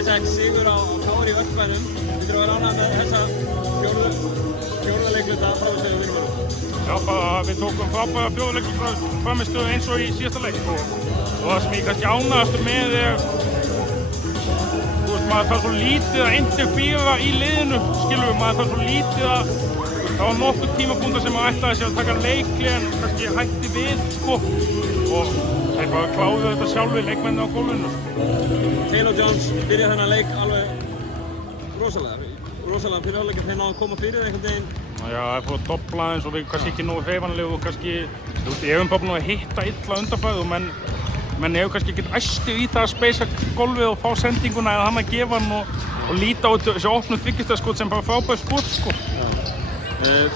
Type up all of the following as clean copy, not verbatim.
Isaac sigur á KR í Vesturbænum. Þið þurfum að vera ánægð með þessa fjórða leikluta frammistöðu við erum. Já, bara við tókum frábæra fjórða frammistöðu eins og í síðasta leik og það sem ég kannski ánægðastur með þú veist, maður þarf svo lítið að interfíra í liðinu, skilur við, maður þarf svo lítið að það var nokkur tímapunktar sem maður ætlaði sér að taka leikli en kannski hætti við, sko, og þeir bara kláðu þetta sjálfur leikmennið á gólfinu. Taylor Jones byrjaði þennan leik alveg rosalega fyrir hálfleik þeir náðu að koma fyrir einhvern veginn. Já, það er fór að dobla eins og við kannski ekki nógu hreyfanlegu og kannski, þú veist, ég hefum bara búin að hitta illa undanfæðu og menn hefur kannski ekkert æstu í það að speysa golfið og fá sendinguna eða hann að gefa hann og líta á þessu opnu þykkistaskot sem bara frábært skot, sko.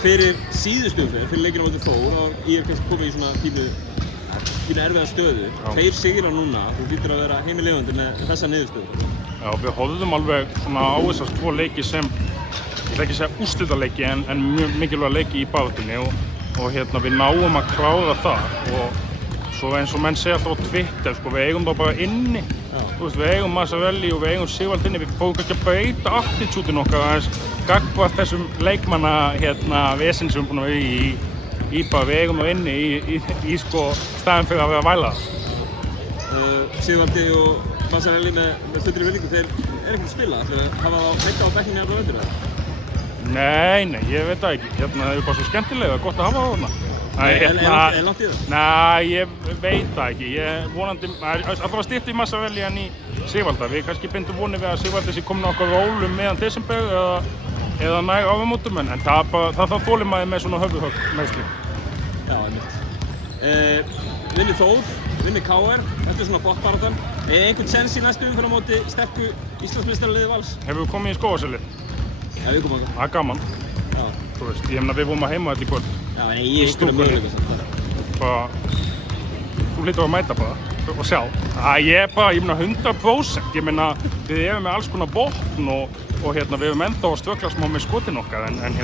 Fyrir síðustu umferð, fyrir leikina á móti Þór, þá ég kannski komið í svona pínu erfiða stöðu. Tveir sigrar núna, þú hlýtur að vera heimilefandi með þessa niðurstöðu. Já, við horfðum alveg svona á þessar tvo leiki sem, ég ætla ekki að segja úrslitaleiki en mjög mikilvæga leiki í baráttunni og við náum að klára það og svo eins og menn segja alltaf á Twitter, sko, við eigum það bara inni. Þú veist, við eigum Masavelli og við eigum Sigvald inni, við fórum kannski að breyta attitúdin okkar aðeins gagnvart þessum leikmanna vesinn sem við erum búin að vera í bara við eigum það inni í sko staðinn fyrir að vera að væla það. Sigvaldi og Masavelli með fullri virðingu, þeir ekkert að spila, ætlaðu að hafa þá leika á bekknum jafnvel veitur það? Nei, ég veit það ekki, það er bara svo skemmtilega, gott að hafa það þarna. Er langt í það? Nei, ég veit það ekki. Ég vonandi, alltaf að stytta í Masavelli en í Sigvalda. Við kannski bindum vonið við að Sigvaldi sé komin á okkar rólum meðan desember eða nær áramótum en það þarf þolinmæði með svona höfuðhögg meiðsli. Já, einmitt. Vinnur Þór, vinnur KR, þetta er svona botnbaráttan. Einhvern sens í næstu umferð á móti sterku Íslandsmeistaraliði Vals? Hefur við komið í Skógarselið? Já, við komum Það er gaman. Já. Þú veist, ég meina við vorum að heima þetta í kvöld. Já, en ég einhverja möguleika samt. Bara, þú hlýtur að mæta bara og sjá. Ég meina 100%. Ég meina, við erum með alls konar vopn og við erum ennþá að ströggla smá með skotin okkar en ef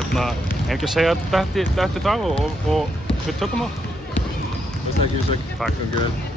ekki að segja þetta er það og við tökum það. Takk. Takk.